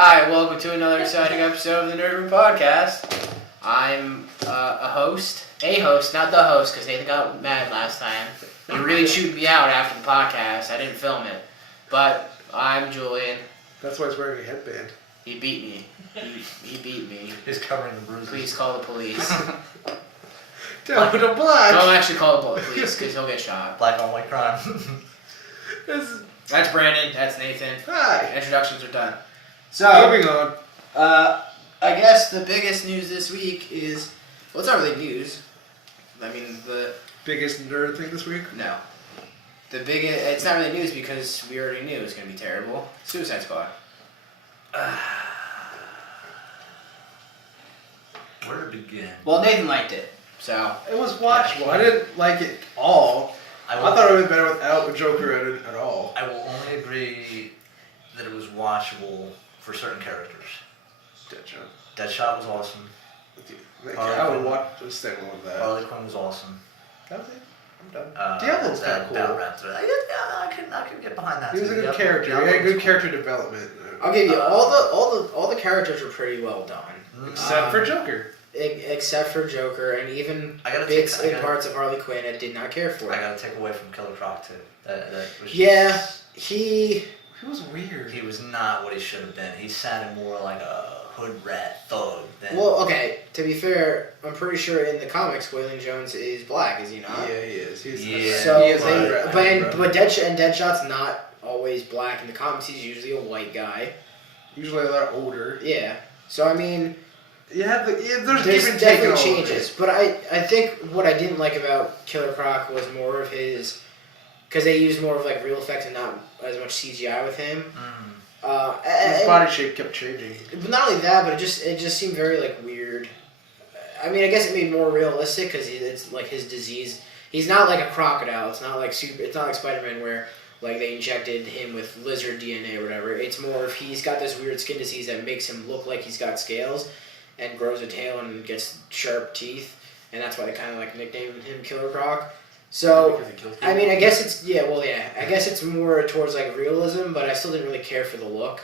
Hi, welcome to another exciting episode of the Nerd Room Podcast. I'm a host, not the host, because Nathan got mad last time. He really chewed me out after the podcast. I didn't film it. But I'm Julian. That's why he's wearing a headband. He beat me. He beat me. He's covering the bruises. Please call the police. Don't Don't actually call the police, because he'll get shot. Black on white crime. That's Brandon. That's Nathan. Hi. Introductions are done. So, moving on. I guess the biggest news this week is, well, it's not really news. I mean, the Biggest nerd thing this week? no, it's not really news because we already knew it was gonna be terrible. Suicide Squad. Where to begin? Well, Nathan liked it, so It was watchable. I didn't like it all. I thought it would have been better without Joker in it at all. I will only agree that it was watchable for certain characters. Deadshot was awesome. I would watch a standalone of that. Harley Quinn was awesome. That was it. I'm done. Diablo's kind of cool. I could get behind that. He was a good character. He had good character development. I'll give you all the characters are pretty well done, Except for Joker. Except for Joker, and even bits and parts of Harley Quinn I did not care for. I gotta take away from Killer Croc too. That was He was weird. He was not what he should have been. He sounded more like a hood rat thug than... Well, okay, to be fair, I'm pretty sure in the comics, Waylon Jones is black, is he not? Yeah, he is. But Deadshot's not always black in the comics. He's usually a white guy. Usually a lot older. Yeah. So, I mean... there's definitely changes. But I think what I didn't like about Killer Croc was more of his... Because they used more of like real effects and not as much CGI with him. His body shape kept changing. But not only that, but it just seemed very like weird. I mean, I guess it made it more realistic because it's like his disease. He's not like a crocodile. It's not like Spider-Man where like they injected him with lizard DNA or whatever. It's more if he's got this weird skin disease that makes him look like he's got scales and grows a tail and gets sharp teeth, and that's why they kind of like nicknamed him Killer Croc. So, I mean, I guess it's more towards like realism, but I still didn't really care for the look.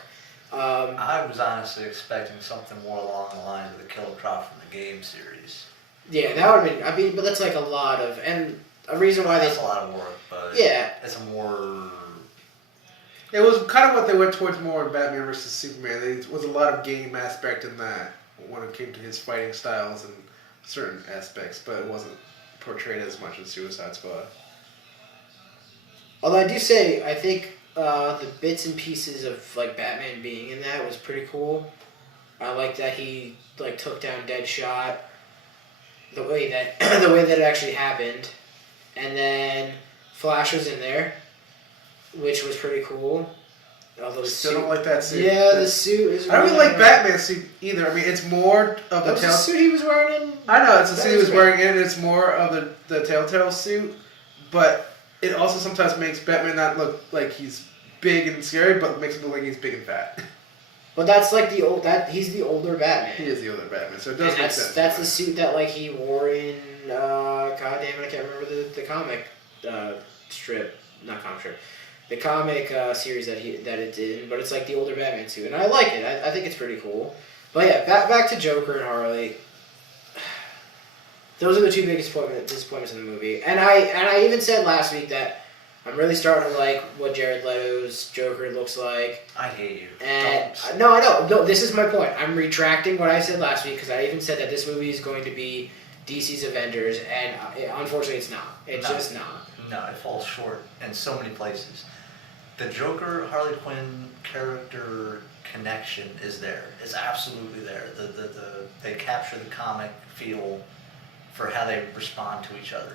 I was honestly expecting something more along the lines of the Killer Croc from the game series. Yeah, that would have been, I mean, but that's like a lot of, and a reason why that's a lot of work, but it's a more... It was kind of what they went towards more in Batman vs. Superman. There was a lot of game aspect in that when it came to his fighting styles and certain aspects, but it wasn't portrayed as much in Suicide Squad. Although I do say, I think the bits and pieces of like Batman being in that was pretty cool. I like that he like took down Deadshot, the way that it actually happened, and then Flash was in there, which was pretty cool. Although Still don't like that suit. Yeah, the suit is. I don't really like Batman's suit either. I mean, it's more of the suit he was wearing in. I know it's the suit he was wearing in. It's more of the Telltale suit, but it also sometimes makes Batman not look like he's big and scary, but makes him look like he's big and fat. But that's like he's the older Batman. He is the older Batman, so it does make sense. That's the suit that like he wore in. God damn it, I can't remember the comic strip, not comic strip. The comic series that it's in, but it's like the older Batman suit, and I like it. I think it's pretty cool. But yeah, back to Joker and Harley. Those are the two biggest disappointments in the movie, and I even said last week that I'm really starting to like what Jared Leto's Joker looks like. I hate you. And no, I know. No, this is my point. I'm retracting what I said last week because I even said that this movie is going to be DC's Avengers, and unfortunately, it's not. It's just not. No, it falls short in so many places. The Joker Harley Quinn character connection is there. It's absolutely there. They capture the comic feel for how they respond to each other.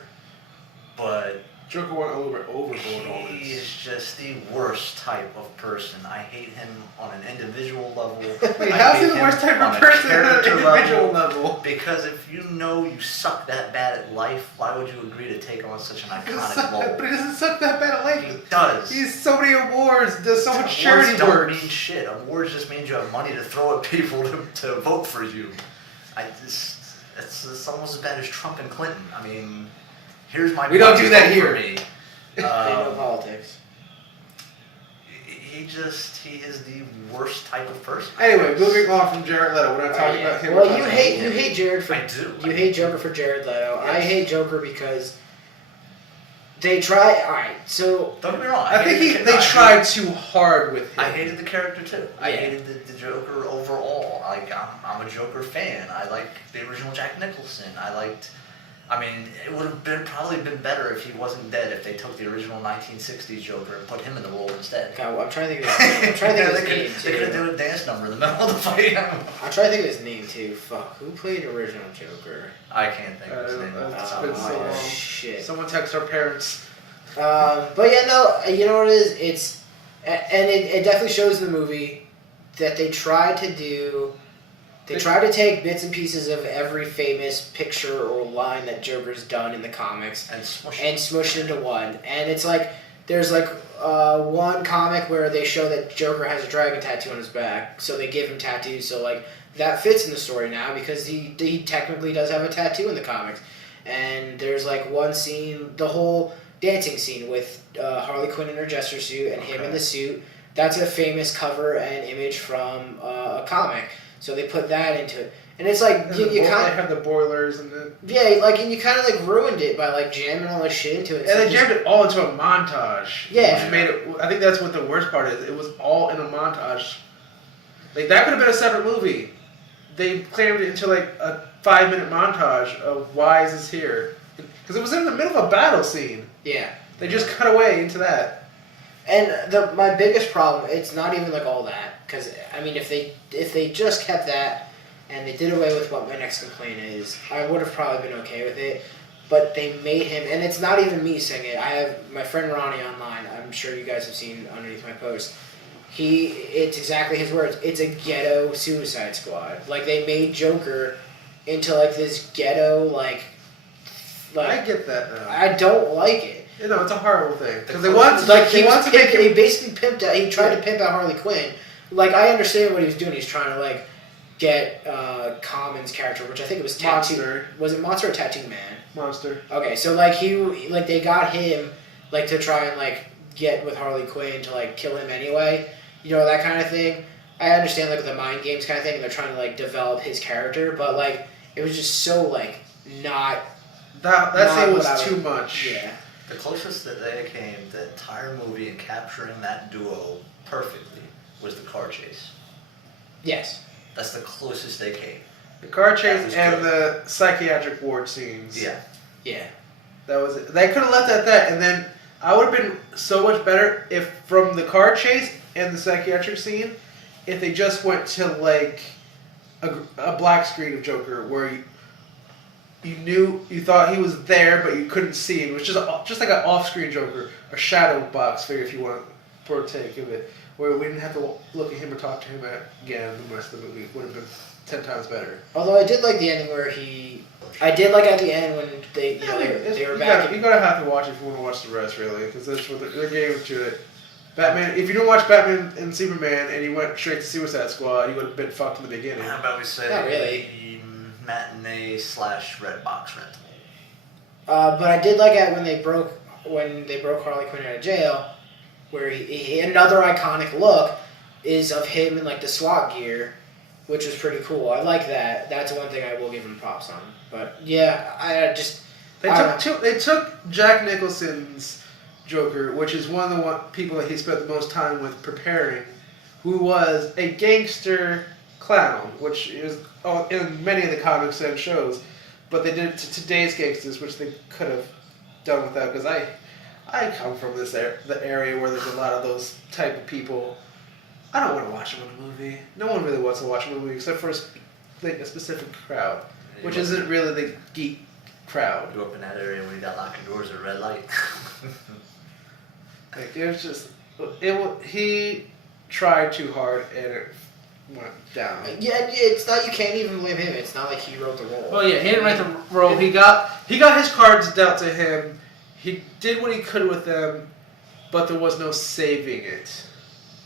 But Joker went overboard on this. He is just the worst type of person. I hate him on an individual level. Wait, how's he the worst type of person on an individual level? Because if you know you suck that bad at life, why would you agree to take on such an iconic role? But he doesn't suck that bad at life. He does. He's so many awards, does so much charity work. Awards don't mean shit. Awards just means you have money to throw at people to vote for you. It's almost as bad as Trump and Clinton. I mean, here's my... We don't do that here. They know politics. he is the worst type of person. Anyway, moving on from Jared Leto, we're not talking about him. Well, you hate Jared for. I do. You hate Joker for Jared Leto. Yes. I hate Joker because they try. All right, so Don't get me wrong. I think they tried too hard with him. I hated the character too. I Yeah. hated the Joker overall. Like I'm a Joker fan. I like the original Jack Nicholson. I mean, it would have probably been better if he wasn't dead. If they took the original 1960s Joker and put him in the role instead. God, well, I'm trying to think of his name They could have too. done a dance number in the middle of the fight. I'm trying to think of his name too. Fuck, who played original Joker? I can't think of his name. It's been so long. Shit. Someone text our parents. But yeah, no, you know what it is? It's, and it definitely shows in the movie that they tried to do. They try to take bits and pieces of every famous picture or line that Joker's done in the comics And smush and smush it into one. And it's like, there's like one comic where they show that Joker has a dragon tattoo on his back, so they give him tattoos. So like that fits in the story now because he technically does have a tattoo in the comics. And there's like one scene, the whole dancing scene with Harley Quinn in her jester suit and him in the suit. That's a famous cover and image from a comic. So they put that into it, and it's like you kind They have the boilers and the and you kind of like ruined it by like jamming all this shit into it. and they jammed it all into a montage. Yeah. Which made it. I think that's what the worst part is. It was all in a montage. Like that could have been a separate movie. They crammed it into like a 5-minute montage of why is this here? Because it was in the middle of a battle scene. Yeah. They just cut away into that. And my biggest problem, it's not even like all that, because I mean, if they just kept that and they did away with what my next complaint is, I would have probably been okay with it. But they made him, and it's not even me saying it. I have my friend Ronnie online. I'm sure you guys have seen underneath my post. It's exactly his words. It's a ghetto Suicide Squad. Like they made Joker into like this ghetto like. I get that now. I don't like it. You know, it's a horrible thing because He basically pimped out. He tried to pimp out Harley Quinn. Like I understand what he was doing. He's trying to like get Common's character, which I think it was Tattoo. Monster. Was it Monster or Tattoo Man? Monster. Okay, so like they got him like to try and like get with Harley Quinn to like kill him anyway. You know, that kind of thing. I understand like the mind games kind of thing. And they're trying to like develop his character, but like it was just so like not. That scene was too much. Yeah. The closest that they came, the entire movie, in capturing that duo perfectly was the car chase. Yes. That's the closest they came. The car chase and good. the psychiatric ward scenes. Yeah. Yeah. That was it. They could have left it at that, and then I would have been so much better if from the car chase and the psychiatric scene, if they just went to like a black screen of Joker where you thought he was there, but you couldn't see him. It was just like an off-screen Joker, a shadow box figure, if you want to partake of it, where we didn't have to look at him or talk to him again. The rest of the movie would have been 10 times better. Although I did like the ending where I did like at the end when they were back. You gotta have to watch it if you want to watch the rest, really, because that's what they're getting to it. Batman. If you don't watch Batman and Superman and you went straight to Suicide Squad, you would have been fucked in the beginning. How about we say Not really. matinee / Redbox rental? But I did like it when they broke Harley Quinn out of jail, where he another iconic look is of him in like the SWAT gear, which was pretty cool. I like that. That's one thing I will give him props on. But yeah, They took Jack Nicholson's Joker, which is one of the people that he spent the most time with preparing, who was a gangster clown, which is in many of the comics and shows, but they did it to today's gangsters, which they could have done without. Because I come from the area where there's a lot of those type of people. I don't want to watch them in a movie. No one really wants to watch a movie except for a specific crowd, which isn't really the geek crowd. You up in that area when you got locking doors at red light. Like it was just he tried too hard and it went down. Yeah, it's not. You can't even blame him. It's not like he wrote the role. Well, yeah, he didn't write the role. He got his cards dealt to him. He did what he could with them, but there was no saving it.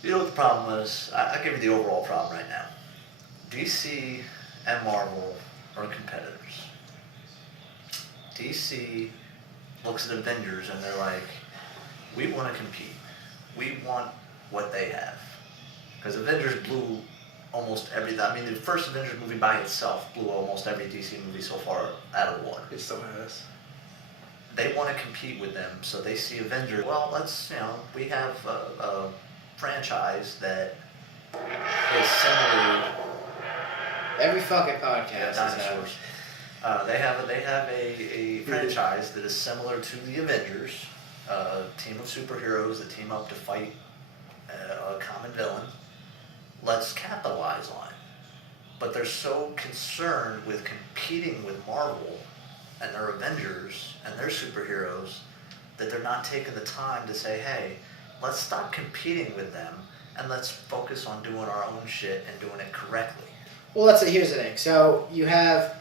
You know what the problem was? I'll give you the overall problem right now. DC and Marvel are competitors. DC looks at Avengers and they're like, we want to compete. We want what they have. Because Avengers blew almost every. I mean, the first Avengers movie by itself blew almost every DC movie so far out of the water. It still has. They want to compete with them, so they see Avengers. Well, we have a franchise that is similar. Every fucking podcast is dinosaurs. They have a franchise that is similar to the Avengers, a team of superheroes that team up to fight a common villain. Let's capitalize on it. But they're so concerned with competing with Marvel and their Avengers and their superheroes that they're not taking the time to say, hey, let's stop competing with them and let's focus on doing our own shit and doing it correctly. Well, here's the thing. So you have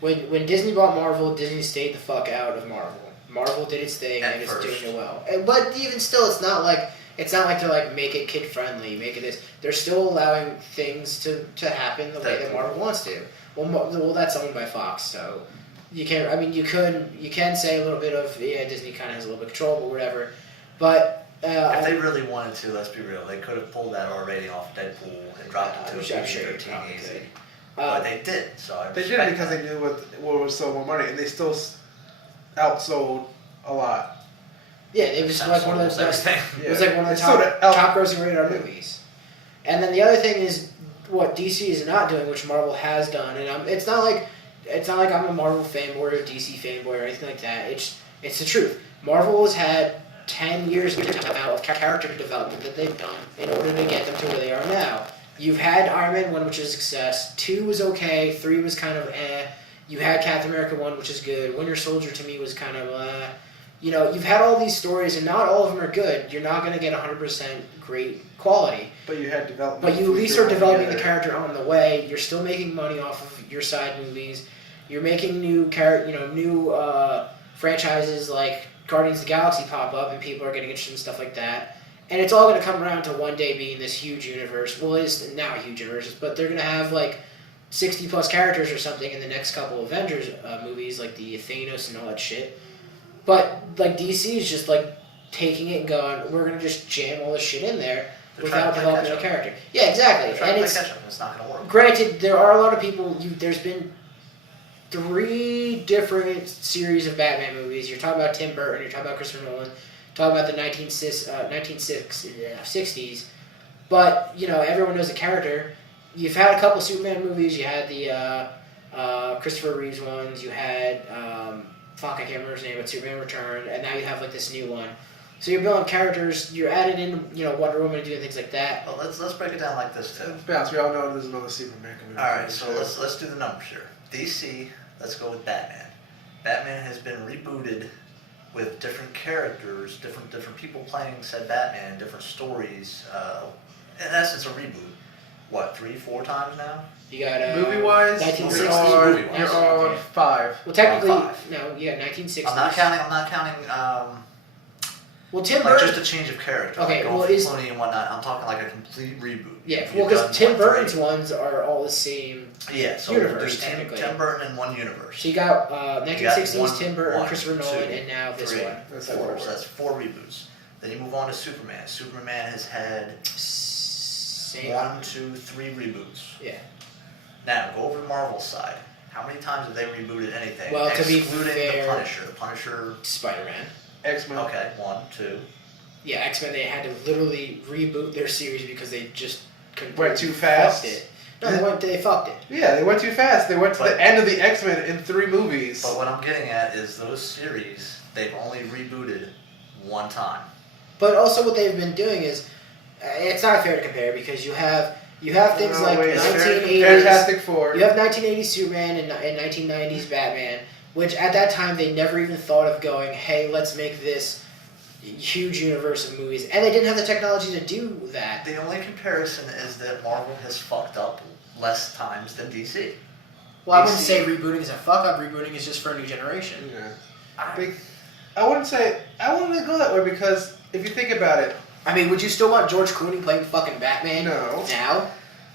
when Disney bought Marvel, Disney stayed the fuck out of Marvel. Marvel did its thing and it's doing it well. But even still, it's not like they're like make it kid friendly, make it this. They're still allowing things to happen the way that Marvel wants to. Well, that's owned by Fox, so you can't. I mean, you can say a little bit of Disney kind of has a little bit of control, but whatever. But if they really wanted to, let's be real, they could have pulled that already off Deadpool and dropped it to a PG-13 easy. But they didn't, so they did it because they knew what was so more money, and they still outsold a lot. Yeah, it was like one of those. It was like one of the top grossing rated movies. And then the other thing is what DC is not doing, which Marvel has done, and it's not like I'm a Marvel fanboy or a DC fanboy or anything like that. It's the truth. Marvel has had 10 years of character development that they've done in order to get them to where they are now. You've had Iron Man 1, which is a success. 2 was okay. 3 was kind of eh. You had Captain America 1, which is good. Winter Soldier, to me, was kind of you've had all these stories, and not all of them are good. You're not going to get 100% great quality. But you had development. But you at least are developing the character on the way. You're still making money off of your side movies. You're making new franchises like Guardians of the Galaxy pop up, and people are getting interested in stuff like that. And it's all going to come around to one day being this huge universe. Well, it is now a huge universe, but they're going to have like 60 plus characters or something in the next couple Avengers movies, like the Thanos and all that shit. But like DC is just like taking it and going, we're going to just jam all this shit in there without developing a character. Yeah, exactly. And it's not going to work. Granted, there are a lot of people. There's been 3 different series of Batman movies. You're talking about Tim Burton. You're talking about Christopher Nolan. Talking about the 1960s, but everyone knows the character. You've had a couple Superman movies. You had the Christopher Reeves ones. You had I can't remember his name, but Superman Returned, and now you have like this new one. So you're building characters. You're adding in Wonder Woman and doing things like that. Well, let's break it down like this too. Let's be honest, we all know there's another Superman coming. All right, so let's do the numbers here. DC, let's go with Batman. Batman has been rebooted with different characters, different people playing said Batman, different stories. In essence, a reboot. What, 3-4 times now? You got movie-wise, 1960s. You're on 5. Well, technically, no. You got 1960s. I'm not counting. Well, Tim like Burton. just a change of character. Okay, like going from Clooney and whatnot. I'm talking like a complete reboot. Yeah, well, because Tim Burton's ones are all the same. Yeah, so universe, there's Tim Burton in one universe. So you got 1960s Tim Burton, Christopher Nolan, and now this 3, one. That's 4. So that's 4 reboots. Then you move on to Superman. Superman has had 1, 2, 3 reboots. Yeah. Now go over to Marvel's side. How many times have they rebooted anything? Well, to be excluding fair, the Punisher. The Punisher. Spider-Man. X-Men. Okay, 1, 2. Yeah, X-Men. They had to literally reboot their series because they just went too fast. Fucked it. No, they fucked it. Yeah, they went too fast. They went to the end of the X-Men in 3 movies. But what I'm getting at is those series they've only rebooted 1 time. But also, what they've been doing is it's not fair to compare because you have things like 1980s Fantastic Four. You have 1980s Superman and 1990s Batman, which at that time they never even thought of going, hey, let's make this huge universe of movies, and they didn't have the technology to do that. The only comparison is that Marvel has fucked up less times than DC. Well, I wouldn't say rebooting is a fuck up. Rebooting is just for a new generation. Yeah. I wouldn't go that way because if you think about it, I mean, would you still want George Clooney playing fucking Batman? No. Now?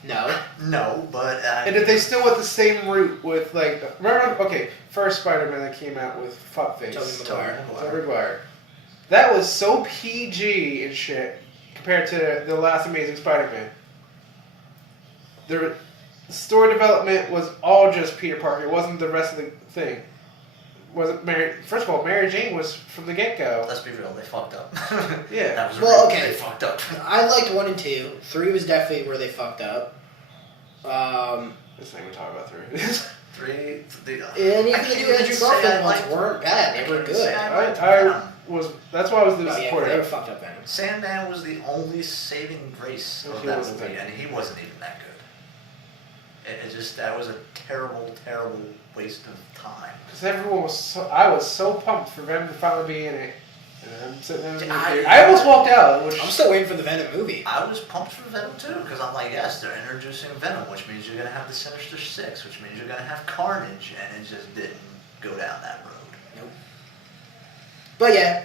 No. No, but and if they still went the same route with first Spider-Man that came out with fuckface. Tobey Maguire. That was so PG and shit. compared to the last Amazing Spider-Man. The story development was all just Peter Parker. It wasn't the rest of the thing. Wasn't Mary? First of all, Mary Jane was from the get-go. Let's be real, they fucked up. Yeah. That was okay. They fucked up. I liked 1 and 2. 3 was definitely where they fucked up. Let's not even talk about 3. 3. And even the new Andrew Garfield ones weren't bad. They were good. That's why I was the Yeah, supporter. they were fucked up Venom. Sandman was the only saving grace of He that wasn't movie, that and he wasn't even that good. That was a terrible, terrible waste of time. Because I was so pumped for Venom to finally be in it. And I'm sitting there. I I almost walked out. I'm still waiting for the Venom movie. I was pumped for Venom too, because I'm like, yes, they're introducing Venom, which means you're going to have the Sinister Six, which means you're going to have Carnage, and it just didn't go down that road. Nope. But yeah,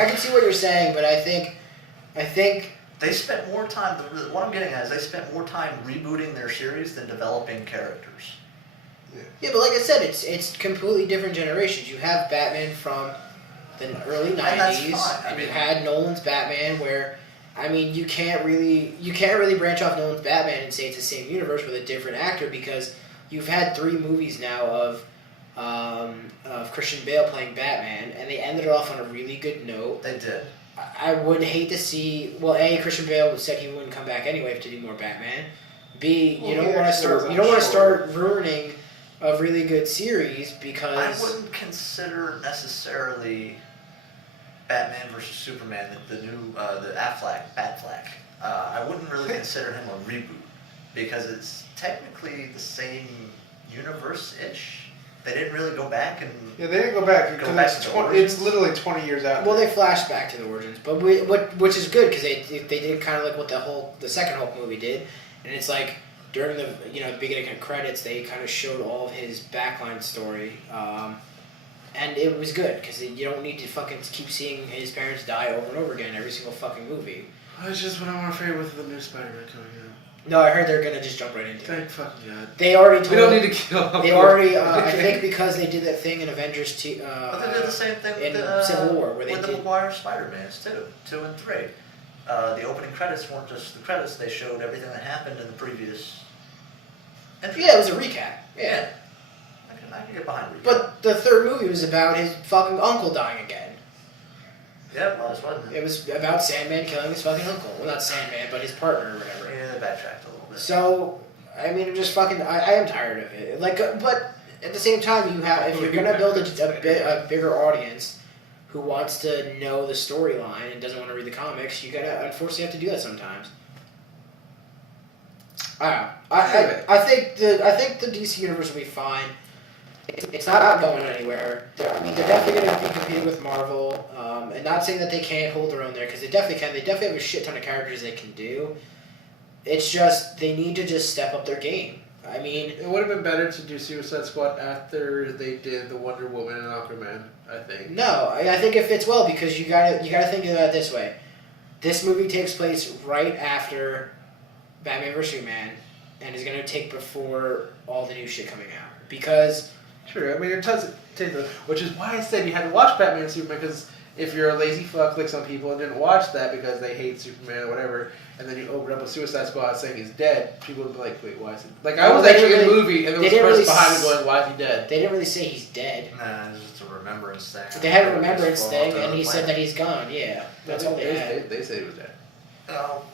I can see what you're saying, but I think they spent more time, what I'm getting at is they spent more time rebooting their series than developing characters. Yeah, but like I said, it's completely different generations. You have Batman from the early '90s, and you had Nolan's Batman, where I mean, you can't really branch off Nolan's Batman and say it's the same universe with a different actor, because you've had 3 movies now of Christian Bale playing Batman, and they ended it off on a really good note. They did. I would hate to see. Well, A, Christian Bale said he wouldn't come back anyway to do more Batman. B, you don't want to start ruining a really good series because I wouldn't consider necessarily Batman versus Superman, the new the Batfleck. I wouldn't really consider him a reboot because it's technically the same universe-ish. They didn't really go back and they didn't go back because it's literally 20 years out. Well, they flashed back to the origins, but which is good because they did kind of like what the second Hulk movie did, and it's like during the beginning of credits they kind of showed all of his backline story, and it was good because you don't need to fucking keep seeing his parents die over and over again in every single fucking movie. That's just what I'm afraid with the new Spider-Man coming out. No, I heard they're gonna just jump right into it. Thank fucking God. They already told. We don't need to kill. They already, I think, because they did that thing in Avengers. But they did the same thing in with Civil War, where they with did the Maguire Spider-Mans too, 2 and 3. The opening credits weren't just the credits; they showed everything that happened in the previous. Entry. Yeah, it was a recap. Yeah. I can get behind recap. But the third movie was about his fucking uncle dying again. Yeah, it was, wasn't it? It was about Sandman killing his fucking uncle. Well, not Sandman, but his partner or whatever. Yeah, they backtracked a little bit. So, I mean, just fucking, I am tired of it. Like, but at the same time, if you're gonna build a bigger audience who wants to know the storyline and doesn't want to read the comics, you gotta unfortunately have to do that sometimes. I don't know. I think the DC universe will be fine. It's not going anywhere. They're definitely going to be competing with Marvel, and not saying that they can't hold their own there, because they definitely can. They definitely have a shit ton of characters they can do. It's just they need to just step up their game. I mean, it would have been better to do Suicide Squad after they did the Wonder Woman and Aquaman. I think. No, I think it fits well because you gotta think about it this way. This movie takes place right after Batman vs Superman, and is going to take before all the new shit coming out because. Sure, I mean, it does take the... Which is why I said you had to watch Batman and Superman, because if you're a lazy fuck like some people and didn't watch that because they hate Superman or whatever, and then you open up a Suicide Squad saying he's dead, people would be like, wait, why is he... Like, I was actually in the movie, and there was a person behind me going, why is he dead? They didn't really say he's dead. Nah, it's just a remembrance thing. They had a remembrance thing, and he said that he's gone, yeah. That's all they had. They said he was dead. Oh.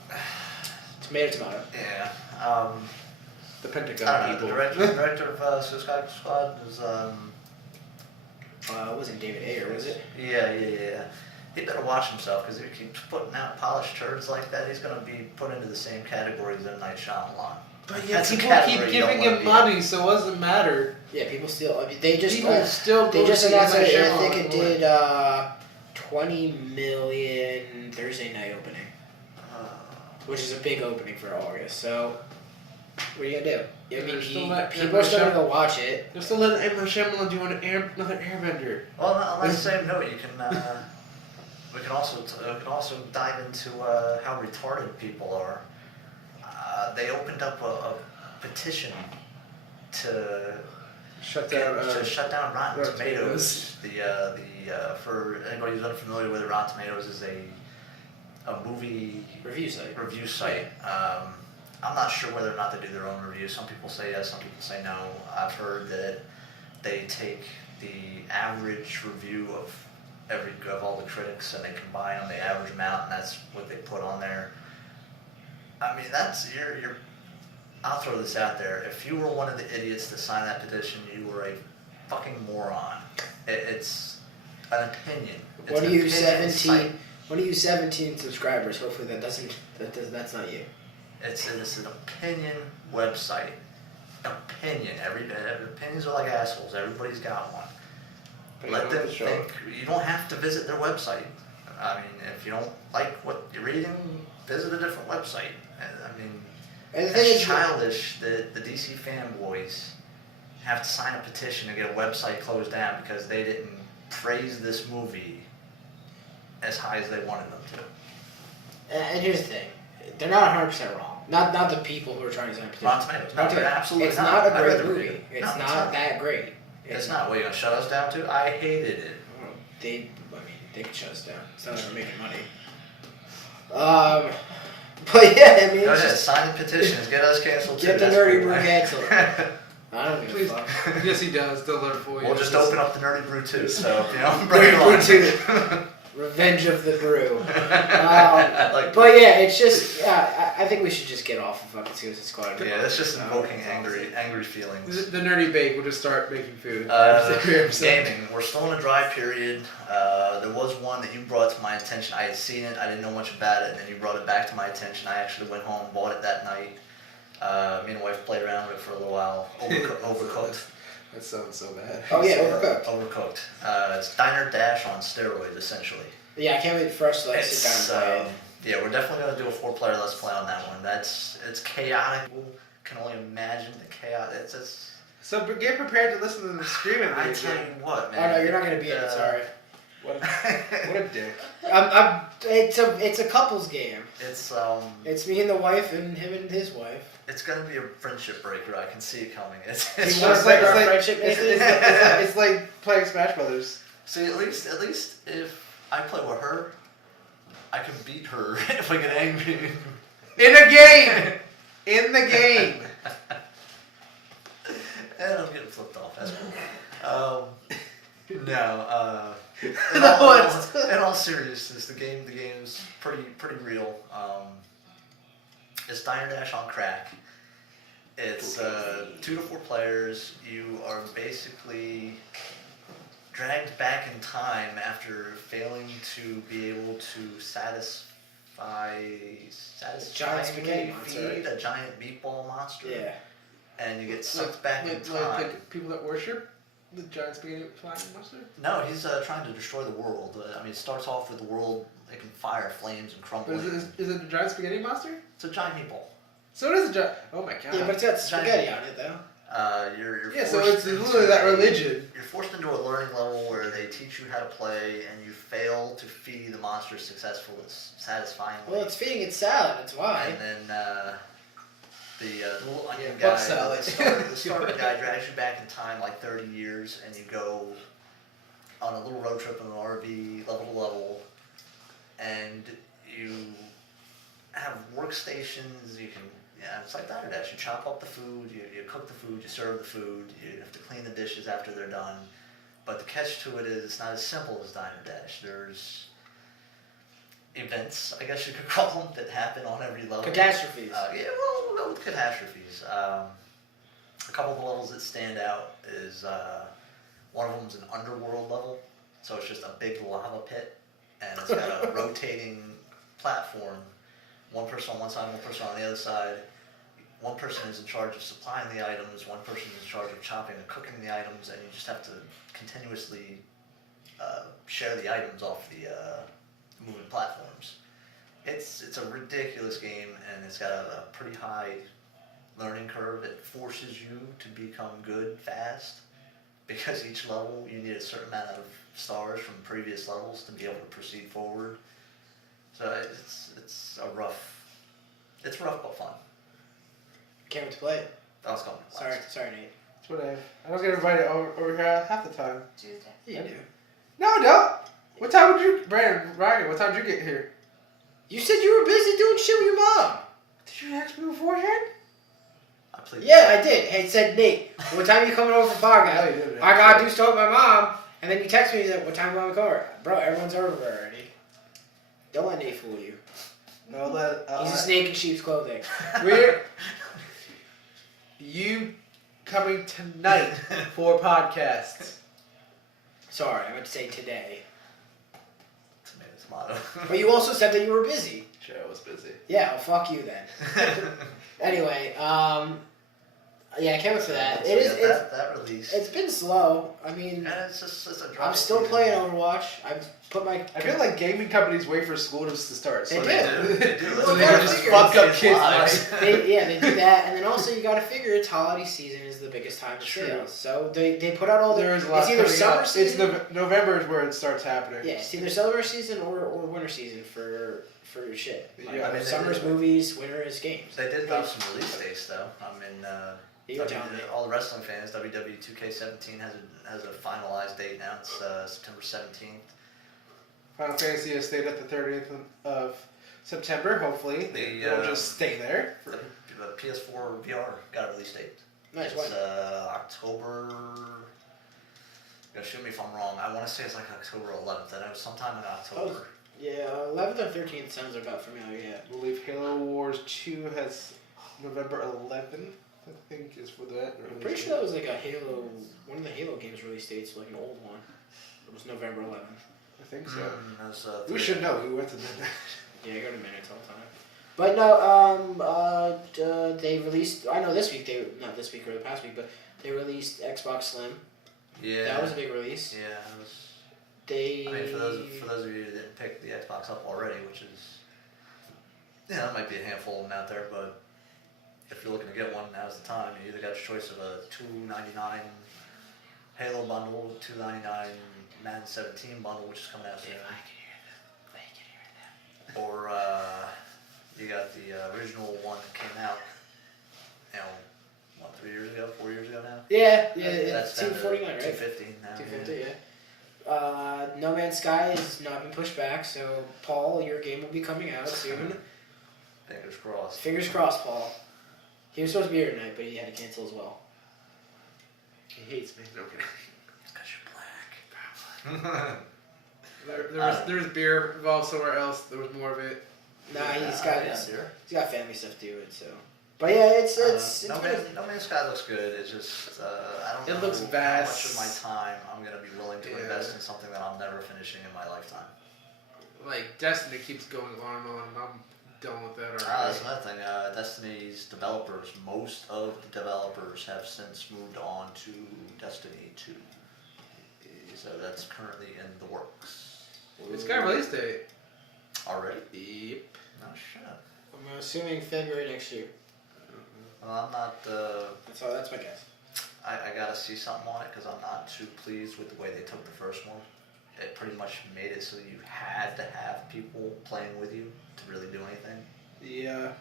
Tomato. Yeah. The Pentagon I don't know, people. the director of Suicide Squad was, it wasn't David Ayer, was it? Yeah. He better watch himself, because if he keeps putting out polished turds like that, he's going to be put into the same category as M. Night Shyamalan. But yeah, people keep giving him money, so it doesn't matter. Yeah, people still... I mean, they just... People still... They just announced it, I think it did, $20 million Thursday night opening. Which is a big opening for August, so... What are you gonna do? I mean, people are still gonna go watch it. They're still letting M. Night Shyamalan do another Airbender. Well, on that same note, you can we can also dive into how retarded people are. They opened up a petition to shut down Rotten Tomatoes. For anybody who's unfamiliar with it, Rotten Tomatoes is a movie Review site. I'm not sure whether or not they do their own reviews. Some people say yes, some people say no. I've heard that they take the average review of all the critics and they combine them, they average them out, and that's what they put on there. I mean, that's you're. I'll throw this out there. If you were one of the idiots to sign that petition, you were a fucking moron. It's an opinion. It's What an are you opinion 17? site. What are you 17 subscribers? Hopefully that's not you. It's an opinion website. Opinion. Opinions are like assholes. Everybody's got one. Let them think. You don't have to visit their website. I mean, if you don't like what you're reading, visit a different website. I mean, And the thing it's is, childish that the DC fanboys have to sign a petition to get a website closed down because they didn't praise this movie as high as they wanted them to. and here's the thing, they're not 100% wrong. Not the people who are trying to sign a petition. Rotten Tomatoes. No, they're absolutely it's not. not a I read great the movie. review. It's No, not that great. It's not. What are you gonna shut us down to? I hated it. They could shut us down. It's not like we're making money. But yeah, I mean, Go it's ahead, just, sign the petitions, get us canceled too. get the That's Nerdy cool. Brew canceled. I don't give Please. a fuck. Yes, he does. They'll learn for you. We'll just open up the Nerdy Brew too, so you know, bring it Nerdy on. Revenge of the Brew. Like, But yeah, it's just, I think we should just get off of fucking Suicide Squad. yeah, that's just invoking angry feelings. The Nerdy Bake will just start making food. Gaming. We're still in a dry period. There was one that you brought to my attention. I had seen it. I didn't know much about it, and then you brought it back to my attention. I actually went home and bought it that night. Me and the wife played around with it for a little while. Overcooked. That sounds so bad. Oh yeah, Overcooked. Overcooked. It's Diner Dash on steroids, essentially. Yeah, I can't wait for us to like sit down and play it. Yeah, we're definitely going to do a 4-player let's play on that one. It's chaotic. You can only imagine the chaos. It's So get prepared to listen to them screaming. I tell you what, Oh man. no, you're not gonna be in it. Sorry. What a dick. It's a couples game. It's me and the wife and him and his wife. It's going to be a friendship breaker. I can see it coming. It's You want to break our friendship, basically? It's like playing Smash Brothers. See, at least if I play with her, I can beat her if I get angry. In a game! In the game! And I'm getting flipped off. That's cool. In all seriousness, the game's pretty real. It's Diner Dash on crack. It's 2 to 4 players. You are basically dragged back in time after failing to be able to Giant spaghetti monster, feed a giant meatball monster. Yeah. And you get sucked back in time. Like people that worship the giant spaghetti flying monster? No, he's trying to destroy the world. I mean, it starts off with the world making fire, flames, and But crumbling. is it a giant spaghetti monster? It's a giant meatball. So it is a giant. Oh my god. Yeah, but it's got spaghetti on it though. You're Yeah, so forced it's literally that religion. You're forced into a learning level where they teach you how to play, and you fail to feed the monster satisfyingly. Well, it's feeding it salad. That's why. And then the little onion Yeah, guy, buck salad. the starter guy drags you back in time like 30 years, and you go on a little road trip in an RV, level to level, and you have workstations. You can, it's like Diner Dash. You chop up the food, you cook the food, you serve the food, you have to clean the dishes after they're done. But the catch to it is it's not as simple as Diner Dash. There's events, I guess you could call them, that happen on every level. Catastrophes. Yeah, well, we'll go with catastrophes. A couple of the levels that stand out is one of them's an underworld level, so it's just a big lava pit, and it's got a rotating platform. One person on one side, one person on the other side. One person is in charge of supplying the items, one person is in charge of chopping and cooking the items, and you just have to continuously share the items off the moving platforms. It's a ridiculous game, and it's got a pretty high learning curve. It forces you to become good fast, because each level you need a certain amount of stars from previous levels to be able to proceed forward. So it's rough but fun. Can't wait to play it. That was coming. Sorry, Nate. That's what I don't get invited over here half the time. Tuesday. Yeah, you do. No, I don't. What time would you, Ryan, what time did you get here? You said you were busy doing shit with your mom. Did you ask me beforehand? I played. Yeah, I did. Hey, said Nate, what time are you coming over for podcast? No, you didn't. I gotta do stuff with my mom. And then you text me and said, what time do you want to come over? Bro, everyone's over already. Don't let Nate fool you. No, that He's a snake in sheep's clothing. You coming tonight for podcasts. Sorry, I meant to say today. Tomato. But you also said that you were busy. Sure, I was busy. Yeah, well, fuck you then. Anyway, yeah, I can't wait for that. So It is. that release. It's been slow. I mean, And it's a drop. I'm still playing Overwatch. I've put my. I feel like gaming companies wait for school to start. They So do. They do. So Well, they gotta can just figure fuck up kids' kids' lives. lives. They do that, and then also you got to figure it's holiday season is the biggest time of True. sales. So they put out all There their. is a lot It's either coming summer up. season. It's November is where it starts happening. Yeah, it's either summer season or winter season for shit. Like, Yeah, I mean, summer's movies, winter is games. They did drop some release dates though. I mean, You're telling me. all the wrestling fans, WWE 2K17 has a finalized date now. It's September 17th. Final Fantasy has stayed at the 30th of September. Hopefully, it'll just stay there. The PS4 VR got a release date. Nice. It's When? October. Shoot me if I'm wrong. I want to say it's like October 11th. I know sometime in October. Yeah, 11th or 13th sounds about familiar. Yeah. I believe Halo Wars 2 has November 11th. I think is for that. I'm pretty sure that was like a Halo, one of the Halo games release dates, like an old one. It was November 11th. I think so. That's, We should know. We went to midnight. Yeah, I go to minutes all the time. But no, they released. I know this week not this week or the past week, but they released Xbox Slim. Yeah. That was a big release. Yeah. It was, They. I mean, for those of you that didn't pick the Xbox up already, which is, that might be a handful of them out there, but if you're looking to get one, now's the time. You either got your choice of a $299 Halo bundle, $299 Madden 17 bundle, which is coming out soon. If I can hear that. Or you got the original one that came out, 3 years ago, 4 years ago now? Yeah, That's it's $249, right? $250 now. $250, yeah. No Man's Sky has not been pushed back, so Paul, your game will be coming out soon. Fingers crossed. Fingers crossed, Paul. He was supposed to be here tonight, but he had to cancel as well. He hates me. No kidding. It's because you're black. There was beer involved somewhere else. There was more of it. Nah, he's Sure. got family stuff to do it, so. But yeah, it's No Man's Sky looks good. It's just I don't know It looks how vast. much of my time I'm gonna be willing to Yeah. invest in something that I'm never finishing in my lifetime. Like Destiny keeps going on and on, and I'm done with that already. That's another thing. Destiny's developers, most of the developers have since moved on to Destiny 2. So that's currently in the works. It's got a release date. Already? Yep. No shit. I'm assuming February next year. Well, I'm not. That's my guess. I gotta see something on it because I'm not too pleased with the way they took the first one. It pretty much made it so you had to have people playing with you to really do anything. Yeah.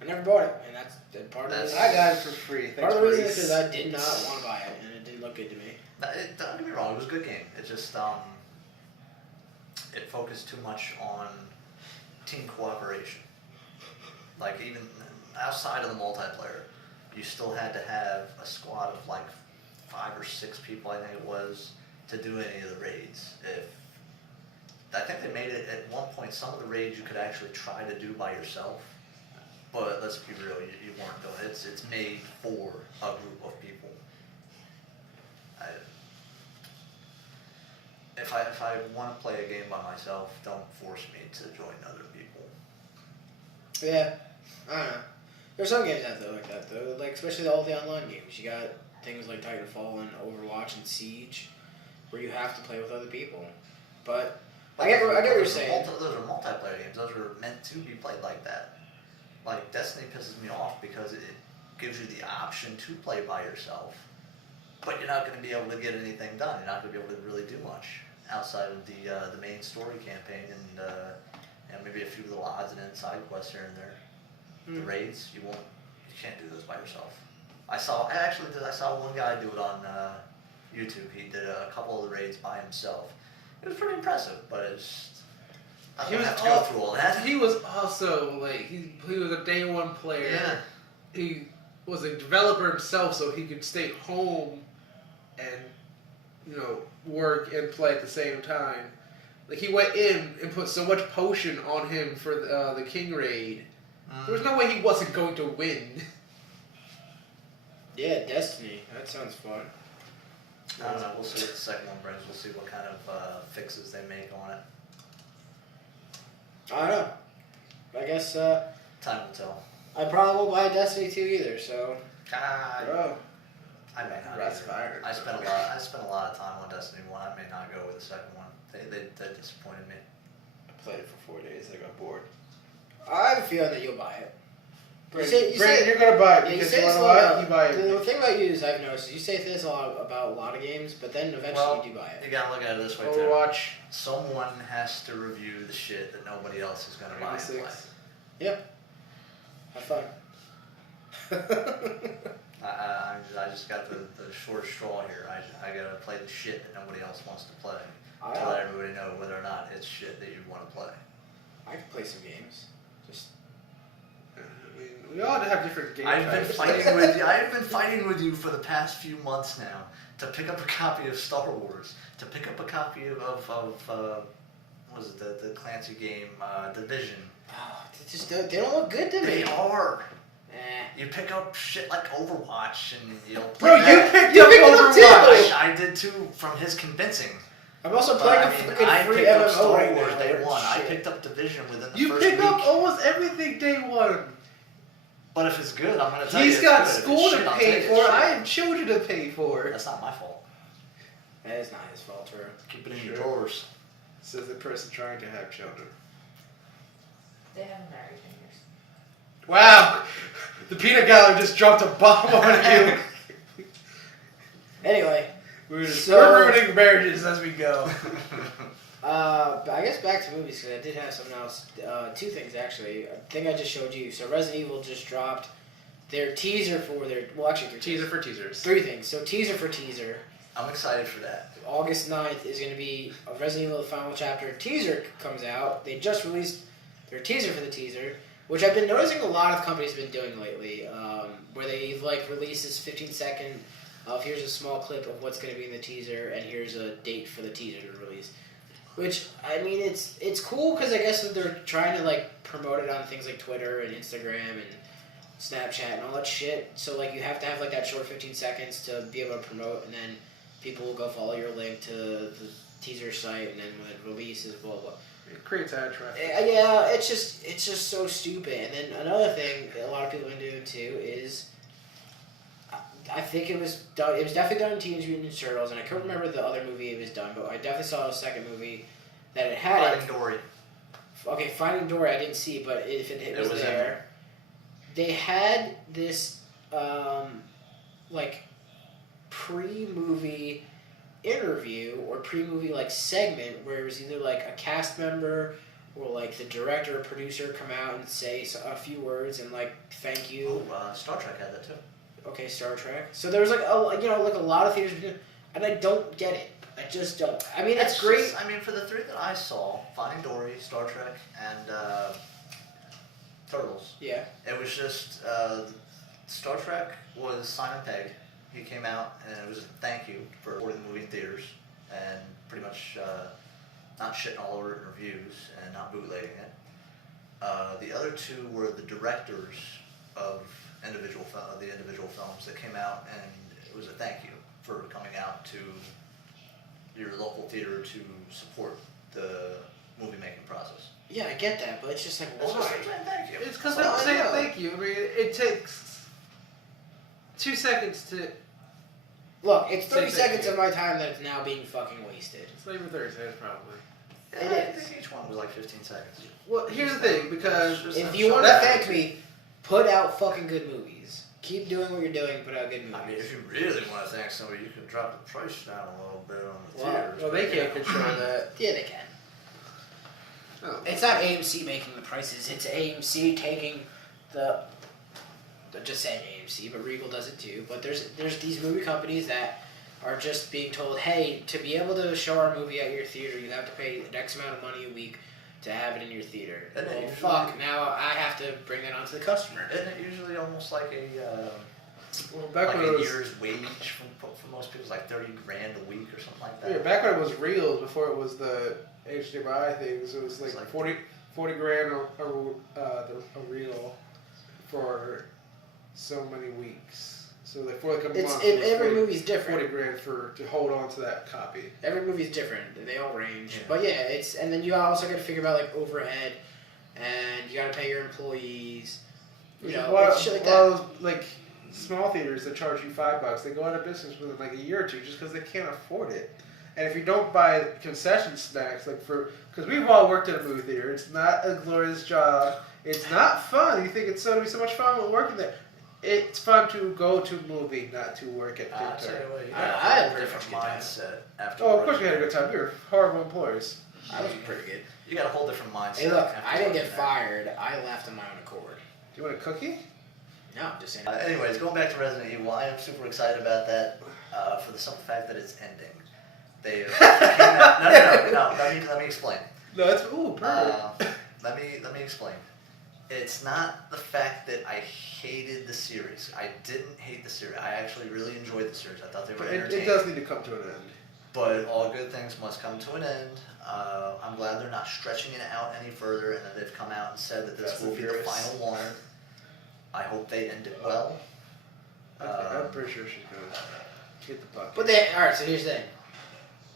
I never bought it, and that's part of the reason. I got it for free. Part Thanks, of the reason is Maurice. because I did not want to buy it, and it didn't look good to me. Don't get me wrong, it was a good game. It just it focused too much on team cooperation. Like even outside of the multiplayer, you still had to have a squad of like 5 or 6 people, I think it was, to do any of the raids. I think they made it at one point, some of the raids you could actually try to do by yourself. But let's be real, you weren't doing it. It's made for a group of people. If I want to play a game by myself, don't force me to join other people. Yeah, I don't know. There's some games out there like that though, like especially all the online games. You got things like Titanfall and Overwatch and Siege, where you have to play with other people. But I get what you're saying. Those are multiplayer games. Those are meant to be played like that. Like Destiny pisses me off because it gives you the option to play by yourself, but you're not going to be able to get anything done. You're not going to be able to really do much outside of the main story campaign and maybe a few little odds and ends side quests here and there. The raids, you can't do those by yourself. I saw one guy do it on YouTube. He did a couple of the raids by himself. It was pretty impressive, but it's I don't have to go through all that. He was also like he was a day one player. Yeah. He was a developer himself, so he could stay home and work and play at the same time. Like he went in and put so much potion on him for the King raid. There was no way he wasn't going to win. Yeah, Destiny. That sounds fun. I don't know. We'll see what the second one brings. We'll see what kind of fixes they make on it. I don't know. I guess Time will tell. I probably won't buy Destiny 2 either, so... Oh. I may not. That's Either. fired. I spent a lot of time on Destiny 1. I may not go with the second one. They disappointed me. I played it for 4 days. I got bored. I have a feeling that you'll buy it. Brandon, you're gonna buy it because you want to buy it. You buy it. The thing about you is I've noticed you say this about a lot of games, but then eventually you do buy it. You gotta look at it this way Overwatch. too. Someone has to review the shit that nobody else is gonna buy and play. Yeah. Have fun. I just got the short straw here. I gotta play the shit that nobody else wants to play. To let everybody know whether or not it's shit that you want to play. I can play some games. Just. We all have different game I've been types. fighting with you. I've been fighting with you for the past few months now to pick up a copy of Star Wars, to pick up a copy of what was it, the Clancy game, Division. Oh, they don't look good to me. They are. Eh. You pick up shit like Overwatch and you'll Bro, play you that. picked You up picked it up Overwatch. too! I did too, from his convincing. I'm also But, playing I a mean, fucking I free picked up MMO Star right Wars now. day We're one. I shit. picked up Division within the You first picked week. up almost everything day one. But if it's good, I'm gonna tell you He's it's got good. If it's school shit, to I'll pay take it. for. Shit. I have children to pay for. That's not my fault. That is not his fault, Drew. Keep it in your drawers. Says the person trying to have children. They haven't married in years. Wow! The peanut gallery just dropped a bomb on you. Anyway, We're So- ruining marriages as we go. but I guess back to movies because I did have something else. Two things actually. I think I just showed you. So Resident Evil just dropped their teaser for their actually three Teaser things. for teasers. Three things. So teaser for teaser. I'm excited for that. August 9th is going to be a Resident Evil the Final Chapter teaser comes out. They just released their teaser for the teaser, which I've been noticing a lot of companies have been doing lately, where they like release this 15-second of here's a small clip of what's going to be in the teaser, and here's a date for the teaser to release. Which, I mean, it's cool because I guess that they're trying to like promote it on things like Twitter and Instagram and Snapchat and all that shit. So like you have to have like that short 15 seconds to be able to promote, and then people will go follow your link to the teaser site, and then when it releases, blah blah. It creates ad traffic. Yeah, it's just so stupid. And then another thing a lot of people have been doing too is, I think it was done. It was definitely done in Teenage Mutant Ninja Turtles, and I couldn't remember the other movie it was done, but I definitely saw a second movie that it had. Finding Dory. Okay, Finding Dory I didn't see, but if it was was in there, they had this like pre-movie interview or pre-movie like segment where it was either like a cast member or like the director or producer come out and say a few words and like thank you. Oh, Star Trek had that too. Okay, Star Trek. So there was like a lot of theaters, and I don't get it. I just don't. I mean, it's great. Just, I mean, for the three that I saw, Finding Dory, Star Trek, and Turtles. Yeah. It was just Star Trek was Simon Pegg. He came out and it was a thank you for supporting the movie in theaters and pretty much not shitting all over it in reviews and not bootlegging it. The other two were the directors of the individual films that came out, and it was a thank you for coming out to your local theater to support the movie making process. Yeah, I get that, but it's just like It's why? just a thank you. It's because Well, they say I know. thank you. I mean, it takes 2 seconds to. Look, it's 30 Say thank seconds you. of my time that it's now being fucking wasted. It's not even 30 seconds, probably. Yeah, It I is. think each one was like 15 seconds. Well, here's the thing, because Just If have you some- want to that- thank me, put out fucking good movies. Keep doing what you're doing. Put out good movies. I mean, if you really want to thank somebody, you can drop the price down a little bit on the Well, theaters. well, they but, can't you know. control that. Yeah, they can. Oh. It's not AMC making the prices. It's AMC taking the. Just saying AMC, but Regal does it too. But there's these movie companies that are just being told, hey, to be able to show our movie at your theater, you have to pay an X amount of money a week to have it in your theater. And Well, it usually- fuck, now I have to bring that onto the customer. Isn't it usually almost like a Well, back like when a it was year's wage for most people? It's like 30 grand a week or something like that. yeah, back when it was reels before it was the HDMI things, it was like, It's like 40 grand a reel for so many weeks. So like for like a month, it was Every 40 movie's different. 40 grand to hold on to that copy. Every movie's different. They all range. Yeah. But yeah, and then you also got to figure about like overhead, and you got to pay your employees. You know, Well, shit like those, that. like small theaters that charge you $5, they go out of business within like a year or two just because they can't afford it. And if you don't buy concession snacks, because we've all worked at a movie theater, it's not a glorious job. It's not fun. You think it's going to be so much fun when working there. It's fun to go to a movie, not to work at I'll tell theater. you what, you I got had a a pretty different much good time. mindset after. Oh, of course we had a good time. We were horrible employees. I was pretty good. You got a whole different mindset. Hey, look, after I didn't get working there. fired. I left on my own accord. Do you want a cookie? No, I'm just saying. Anyways, going back to Resident Evil, I am super excited about that for the simple fact that it's ending. They came out, no. Let me explain. No, it's perfect. Let me explain. It's not the fact that I hated the series. I didn't hate the series. I actually really enjoyed the series. I thought they were entertaining. It does need to come to an end. But all good things must come to an end. I'm glad they're not stretching it out any further, and that they've come out and said that this Fast will and be the Furious. final one. I hope they end it well. I'm pretty sure she's going to hit the bucket. But all right. So here's the thing.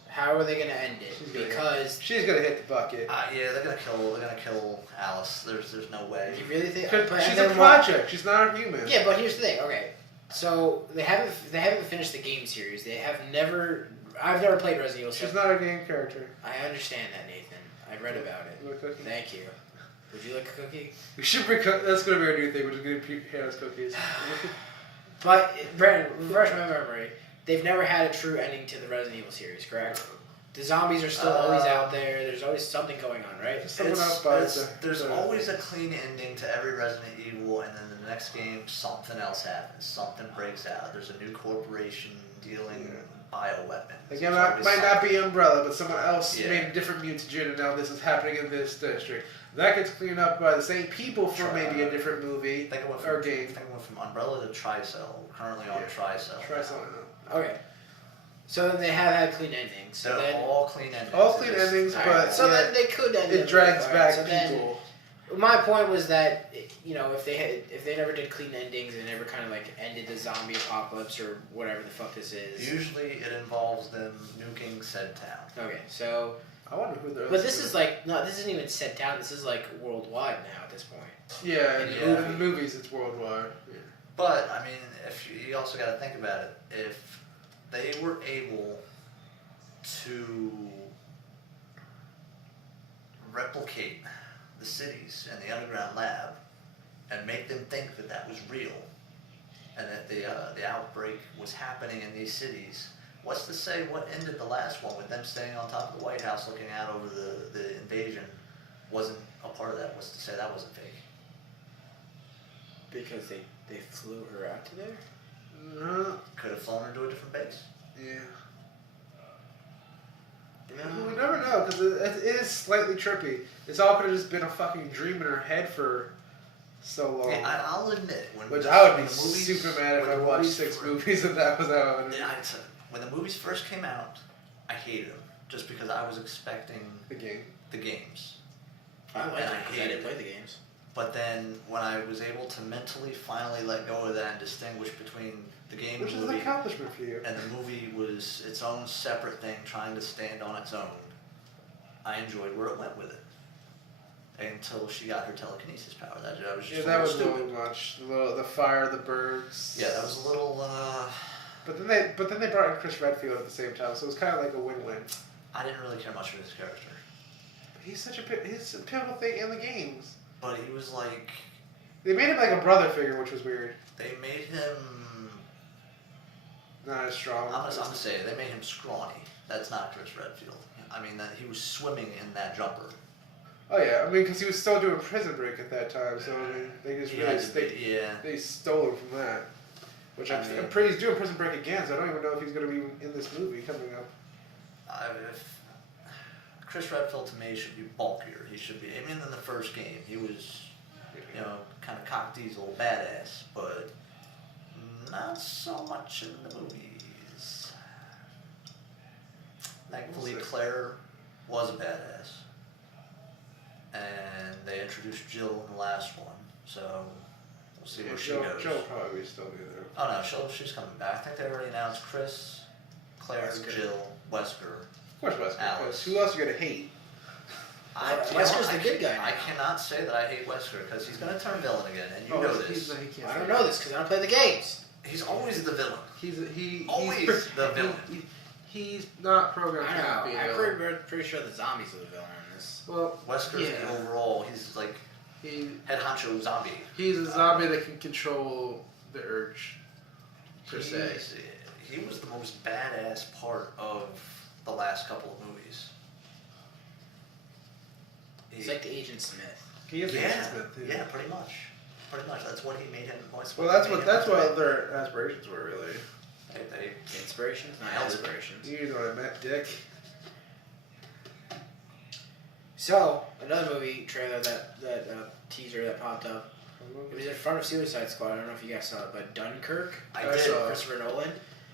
How are they gonna end it? Because She's going to hit the bucket. Yeah, they're gonna kill Alice. There's no way. you really think? Because but- she's and a then what- project. She's not a human. Yeah, but here's the thing. Okay, so they haven't finished the game series. They have never. I've never played Resident Evil. She's 7. not a game character. I understand that, Nathan. I read about it. You want a cookie? Thank you. Would you like a cookie? We should bring that's going to be our new thing. We're just going to Hannah's cookies. But Brandon, refresh my memory. They've never had a true ending to the Resident Evil series, correct? The zombies are still always out there. There's always something going on, right? Just someone else buys There's the- always a clean ending to every Resident Evil, and then the next game something else happens. Something breaks out. There's a new corporation dealing bioweapons. Again, There's that always might not something. be Umbrella, but someone else Yeah. made a different mutagen, and now this is happening in this district. That gets cleaned up by the same people for maybe a different movie I think it went or from, I game. think it went from Umbrella to Tricell. We're currently on Yeah. Tricell. Try something else. Okay. So then they have had clean endings. So They're then, all clean endings. All It's clean just- endings, all but so yeah, then they could end it drags all right, back so then- people. My point was that if they never did clean endings and never kind of like ended the zombie apocalypse or whatever the fuck this is. Usually it involves them nuking said town. Okay, so I wonder who they're. but this is like no, this isn't even set down. This is like worldwide now at this point. Yeah, in Yeah. the movies it's worldwide. Yeah. But I mean, if you also got to think about it, if they were able to replicate the cities and the underground lab and make them think that that was real and that the outbreak was happening in these cities, what's to say what ended the last one with them staying on top of the White House looking out over the invasion wasn't a part of that? What's to say that wasn't fake? Because they flew her out to there? Could have flown her to a different base. Yeah. No. We never know because it is slightly trippy. It's all could have just been a fucking dream in her head for so long. Yeah, I'll admit, Which I would be when the movies- super mad if when I the watched movies 6 were- movies and that was how it Yeah, when the movies first came out, I hated them just because I was expecting the game. the games. I like And it I because I hated didn't play the games. But then when I was able to mentally finally let go of that and distinguish between the game Which and is the an movie, accomplishment for you. and the movie was its own separate thing trying to stand on its own, I enjoyed where it went with it. Until she got her telekinesis power. That was just Yeah, a that little was a stupid. little much. The fire, the birds. Yeah, that was a little. But then they brought in Chris Redfield at the same time, so it was kind of like a win-win. I didn't really care much for this character. He's he's a pivotal thing in the games. But he was like. They made him like a brother figure, which was weird. They made him. Not as strong. I'm gonna say it, they made him scrawny. That's not Chris Redfield. I mean, that he was swimming in that jumper. Oh yeah, I mean, because he was still doing Prison Break at that time, so I mean, they just He really had to be- yeah. they stole him from that. Which I I'm mean- pretty. He's doing Prison Break again, so I don't even know if he's going to be in this movie coming up. Chris Redfield to me should be bulkier. He should be. I mean, in the first game, he was, kind of cock diesel badass, but not so much in the movies. Thankfully, Claire was a badass, and they introduced Jill in the last one, so we'll see where she goes. Jill probably still be there. Oh no, she's coming back. I think they already announced Chris, Claire, Jill, Wesker. Of course, Wesker. Alice. Who else are you gonna hate? Wesker's the good guy now. I cannot say that I hate Wesker because he's going to turn villain again, and you know this. I don't know this because I don't play the games. He's always the villain. He's the villain. He's not programmed to be a villain. I'm pretty sure the zombies are the villain in this. Well, Wesker's the overall. He's like head honcho zombie. He's a zombie that can control the urge, per se. He was the most badass part of the last couple of movies. He's like the Agent Smith. He is Agent Smith, too. Yeah, pretty much. That's what he made him. That's what their aspirations were, really. They Inspirations, not aspirations. You know what I meant, Dick. So another movie trailer that teaser that popped up. It was in front of Suicide Squad. I don't know if you guys saw it, but Dunkirk. I did. Christopher Nolan.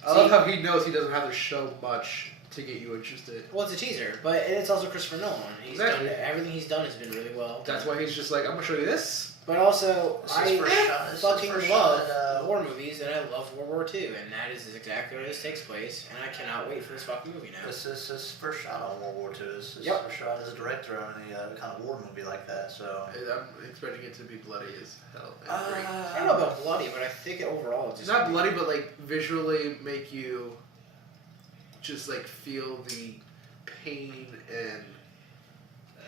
I love how he knows he doesn't have to show much to get you interested. Well, it's a teaser, but it's also Christopher Nolan. He's Exactly. done everything he's done has been really well. That's why he's just like, I'm gonna show you this. But also, I fucking love at, war movies, and I love World War II, and that is exactly where this takes place, and I cannot wait for this fucking movie now. This is his first shot on World War II. This is his Yep. first shot as a director on any kind of war movie like that. So I'm expecting it to be bloody as hell. I don't know about bloody, but I think overall it's It's just not bloody, but like visually make you just like feel the pain and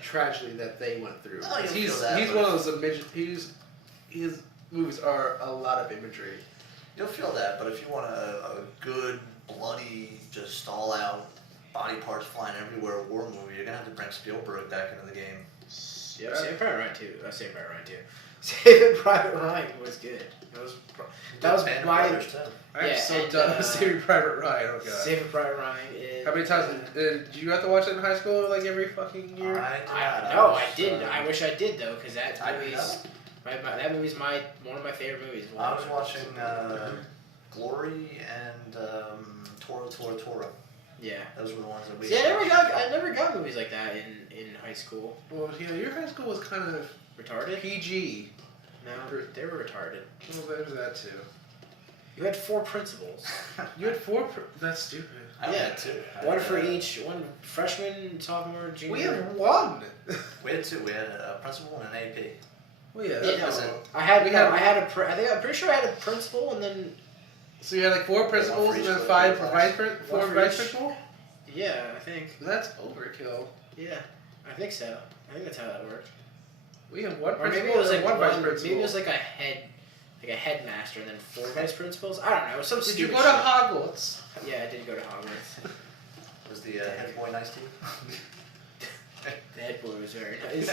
tragedy that they went through. Oh, you'll he's feel that, he's but- one of those his movies are a lot of imagery. you'll feel that. But if you want a good, bloody, just all out body parts flying everywhere war movie, you're gonna have to bring Spielberg back into the game. Yep, Saving Private Ryan too. Saving Private Ryan too. Saving Private Ryan was good. That was Band of my. Brothers, too. I'm so done with Saving Private Ryan. Oh god. Saving Private Ryan is. How many times did you have to watch it in high school? Like every fucking year? I didn't. I wish I did though, because that movie's one of my favorite movies. I was watching Glory and Tora. Yeah. Those were the ones that we. See, I never got movies like that in high school. Well, your high school was kind of Retarded? PG. No, they were retarded. Well, there's that too. You had 4 principals. You had 4. That's stupid. I had 2. One for each. One freshman, sophomore, junior. We had 1. We had 2. We had a principal and an AP. Well, yeah. Yeah, That's no, it. I'm pretty sure I had a principal and then. So you had like 4 principals and then 5 for four vice principal. Yeah, I think. That's overkill. Yeah, I think so. I think that's how that worked. We had 1 Or principal. maybe it was like one vice maybe principal. it was like a headmaster and then 4 vice principals. I don't know. It was some Did you stupid go to shit. Hogwarts? Yeah, I did go to Hogwarts. Was the head boy nice to you? The head boy was very nice.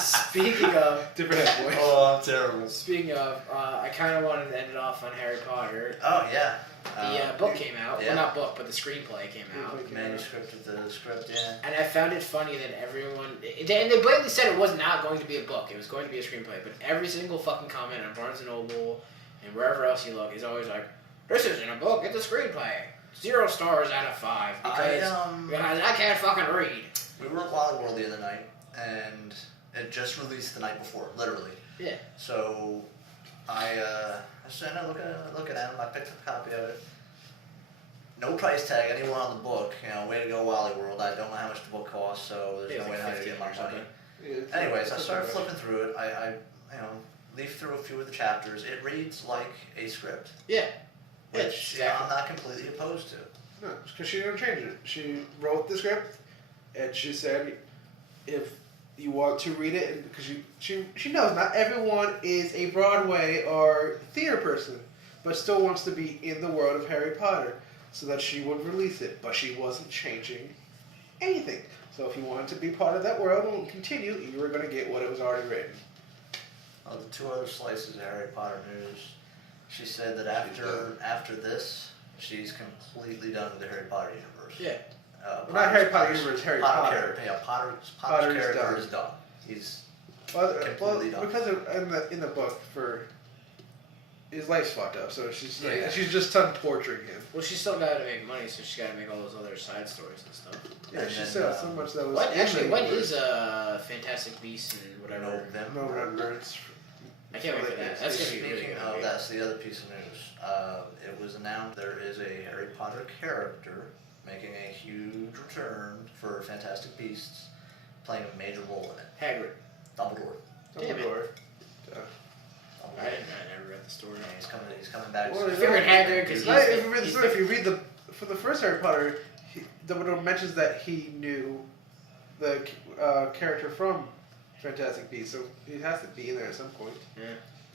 Speaking of Different head boy. Oh, I'm terrible. Speaking of, I kind of wanted to end it off on Harry Potter. Oh yeah. The book came out. yeah. Well, not book, but the screenplay came out. Manuscript of the script, yeah. And I found it funny that everyone... And they blatantly said it was not going to be a book. It was going to be a screenplay. But every single fucking comment on Barnes & Noble and wherever else you look is always like, this isn't a book, it's a screenplay. 0 stars out of 5. Because I can't fucking read. We were at Wally World the other night, and it just released the night before, literally. Yeah. So I said, no, look at it. I picked up a copy of it. No price tag anywhere on the book. Way to go, Wally World. I don't know how much the book costs, so there's no way how to get my money. Anyways, I started flipping through it. I leafed through a few of the chapters. It reads like a script. Yeah. Which exactly. I'm not completely opposed to. No, because she didn't change it. She wrote the script, and she said, if you want to read it, because she knows not everyone is a Broadway or theater person, but still wants to be in the world of Harry Potter, so that she would release it. But she wasn't changing anything. So if you wanted to be part of that world and continue, you were going to get what it was already written. The 2 other slices of Harry Potter news. She said that after this, she's completely done with the Harry Potter universe. Yeah. Not Harry Potter universe, Harry Potter. Character, yeah, Potter's Potter's character done. is done. He's Well, completely done. because in the book, for his life's fucked up, so she's like, Yeah. she's just done torturing him. Well, she's still got to make money, so she's got to make all those other side stories and stuff. Yeah, And she then, said so much that was. What in actually? the When universe. is Fantastic Beasts and whatever? November? It's I can't wait for that. That's gonna be really Speaking good. of, that's the other piece of news. It was announced there is a Harry Potter character making a huge return for Fantastic Beasts, playing a major role in it. Hagrid. Dumbledore. Damn it. Dumbledore. I never read the story. Yeah, he's coming back. Well, I figured Hagrid because If you read the story, if you read for the first Harry Potter, Dumbledore mentions that he knew the character from Fantastic Beasts, so he has to be in there at some point. Yeah.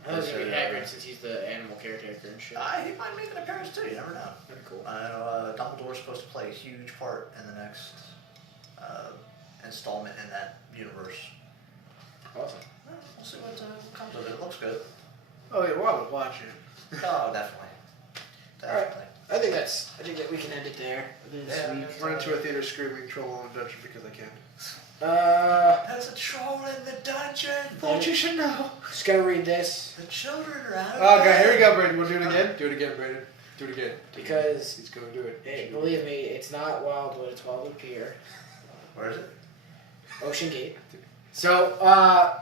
I was gonna be Hagrid since he's the animal caretaker and shit. He might make an appearance too. You never know. Pretty cool. I know Dumbledore's supposed to play a huge part in the next installment in that universe. Awesome. We'll see what comes of it. It looks good. Oh yeah, well, I would watch it. Oh, definitely. Definitely. I think that we can end it there. Yeah, Week. Run into a theater screaming troll in a dungeon because I can. There's a troll in the dungeon. Thought you should know. Just gonna read this The children are out. Oh, okay, here we go, Brandon. You want to do it again? Do it again, Brandon. Do it again. because, He's going to do it. hey, believe me, it's not Wildwood, it's Wildwood Pier, Where is it? Ocean Gate. So,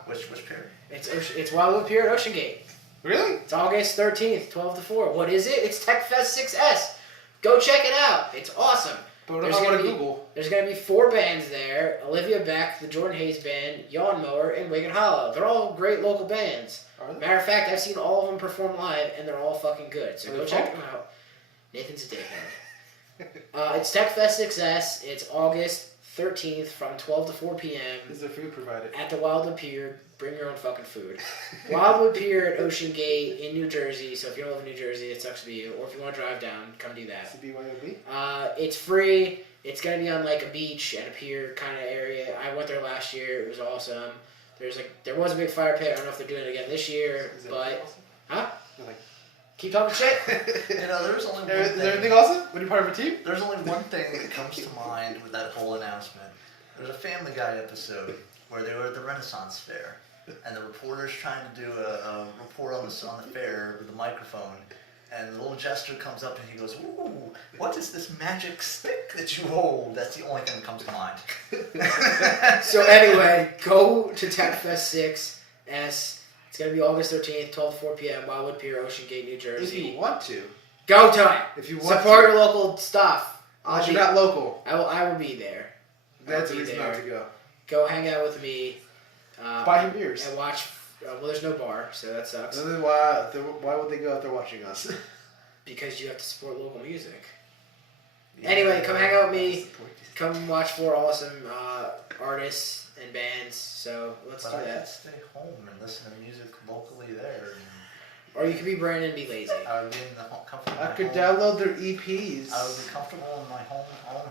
Which pier? it's Wildwood Pier at Ocean Gate. Really? It's August 13th, 12 to 4. What is it? It's TechFest 6S. Go check it out. It's awesome. But There's I want gonna to be- Google. There's going to be 4 bands there. Olivia Beck, the Jordan Hayes Band, Yawn Mower, and Wicked Hollow. They're all great local bands. Are they? Matter of fact, I've seen all of them perform live, and they're all fucking good. So Are go they check folk? them out. Nathan's a dickhead. It's TechFest 6S. It's August 13th from 12 to 4 p.m. Is there food provided? at the Wildwood Pier. Bring your own fucking food. Wildwood Pier at Ocean Gate in New Jersey. So if you don't live in New Jersey, it sucks to be you. Or if you want to drive down, come do that. Is it BYOB? It's free. It's gonna be on like a beach and a pier kind of area. I went there last year. It was awesome. There was a big fire pit. I don't know if they're doing it again this year, Is it but awesome? huh? Nothing. Keep talking shit. You know, there's only one Is thing. there anything awesome? When you're part of a team? There's only one thing that comes to mind with that whole announcement. There's a Family Guy episode where they were at the Renaissance Fair, and the reporter's trying to do a report on the fair with a microphone, and the little jester comes up and he goes, "Ooh, what is this magic stick that you hold?" That's the only thing that comes to mind. So anyway, go to TechFest 6S. It's gonna be August 13th, 12 to 4 p.m. Wildwood Pier, Ocean Gate, New If Jersey. you want to. Go time. If you want Support to. your local stuff. Unless you're not local. I will be there. That's I'll a be reason there. not to go. Go hang out with me. Buy him beers. And watch. Well, there's no bar, so that sucks. And then why would they go if they're watching us? Because you have to support local music. Anyway, come hang out with me. That's the point. Come watch 4 awesome artists and bands. So let's But do I can that. stay home and listen to music locally there. Or you could be Brandon and be lazy. I would be in the comfort of I my could home. download their EPs. I would be comfortable in my own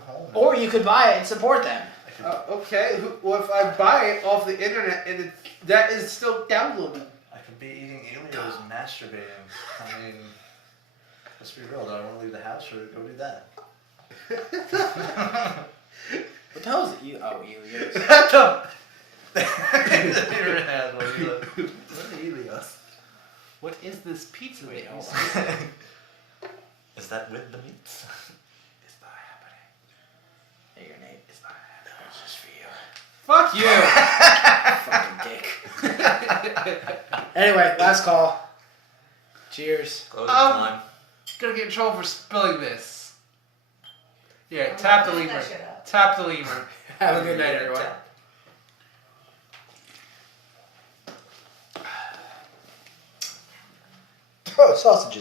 home. Or you could buy it and support them. I could, Okay, well if I buy it off the internet and that is still downloaded. I could be eating Elios and masturbating. I mean, let's be real. Do I want to leave the house or go do that? What the hell is it? Elios. Elios. What is this pizza Wait, that you hold sent? Is that with the meats? It's not happening. Hey, your name. It's not happening. It's just for you. Fuck you! Fucking dick. Anyway, last call. Cheers. Closing time. Gonna get in trouble for spilling this. Yeah, tap the Clean that lemur. shit up. Tap the lemur. Have a good night, everyone. Oh, sausages.